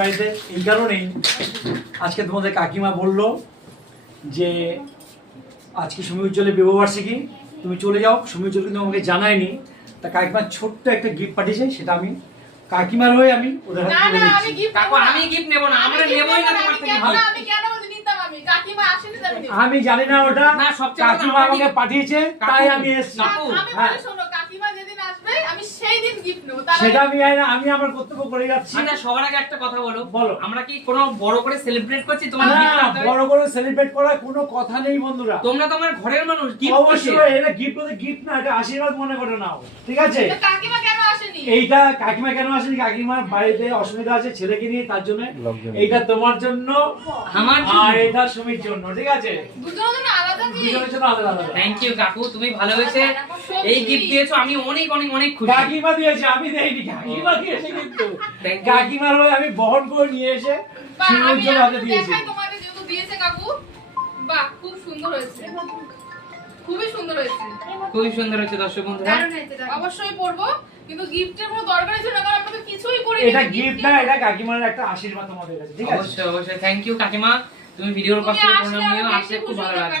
বাড়িতে এই কারণেই আজকে তোমাদের কাকিমা বললো যে আজকে সুমি উজ্জ্বলের বিবাহবার্ষিকী, তুমি চলে যাও। সুমি উজ্জ্বল কিন্তু আমাকে জানায়নি, তা কাকিমা ছোট্ট একটা গিফট পাঠিয়েছে, সেটা আমি কাকিমার হয়ে আমি ওদের হাতে তুলে দিচ্ছি। আমি গিফট নেব না, আমরা নেবই না তোমার থেকে। আমি কেন নিতাম? আমি কাকিমা আসেনি জানি না। আমি জানি না ওটা, কাকিমা আমাকে পাঠিয়েছে তাই আমি এসেছি। আমি বলি শোনো, কাকিমা যেদিন আসবে আমি সেই দিন গিফট নেব। সেটা আমি আমার কর্তব্য করে যাচ্ছি। আচ্ছা সবার আগে একটা কথা বলো, বলো। আমরা কি কোনো বড় করে সেলিব্রেট করছি? তোমার না, বড় করে সেলিব্রেট করার কোনো কথা নেই বন্ধুরা। তোমরা তো আমার ঘরের মানুষ, গিফট অবশ্যই এটা গিফট বলতে গিফট না, এটা আশীর্বাদ মনে করে নাও, ঠিক আছে? কাকিমা কেন আসেনি? এইটা কাকিমা কেন আসেনি? কাকিমার বাড়িতে অসুবিধা আছে ছেলেকে নিয়ে, তার জন্য এইটা তোমার জন্য আমার আর এটা সুমির জন্য, ঠিক আছে? দুজনের জন্য আলাদা কি? দুজনের জন্য আলাদা আলাদা। থ্যাংক ইউ কাকু, তুমি ভালোবেসে এই গিফট দিয়েছো, আমি অনেক অনেক অনেক খুশি। কাকিমা দিয়েছে, আমি দেইনি, কাকিমা দিয়েছে। কিন্তু কাকিমার হয়ে আমি বহন করে নিয়ে এসে সুমির জন্য হাতে দিয়েছি। দেখাই তোমাদের যেহেতু দিয়েছে কাকু। বাহ, খুব সুন্দর হয়েছে, খুবই সুন্দর হয়েছে, খুবই সুন্দর হয়েছে দর্শক বন্ধুরা। অবশ্যই পড়বো, কিন্তু গিফটের কোনো দরকারই ছিল না, কারণ আমরা তো কিছুই করিনি। এটা গিফট না, এটা কাকিমার একটা আশীর্বাদ তোমাদের কাছে, ঠিক আছে? অবশ্যই অবশ্যই থ্যাংক ইউ কাকিমা, তুমি ভিডিওর পাশে প্রণাম নিও, আসলে খুব ভালো লাগলো।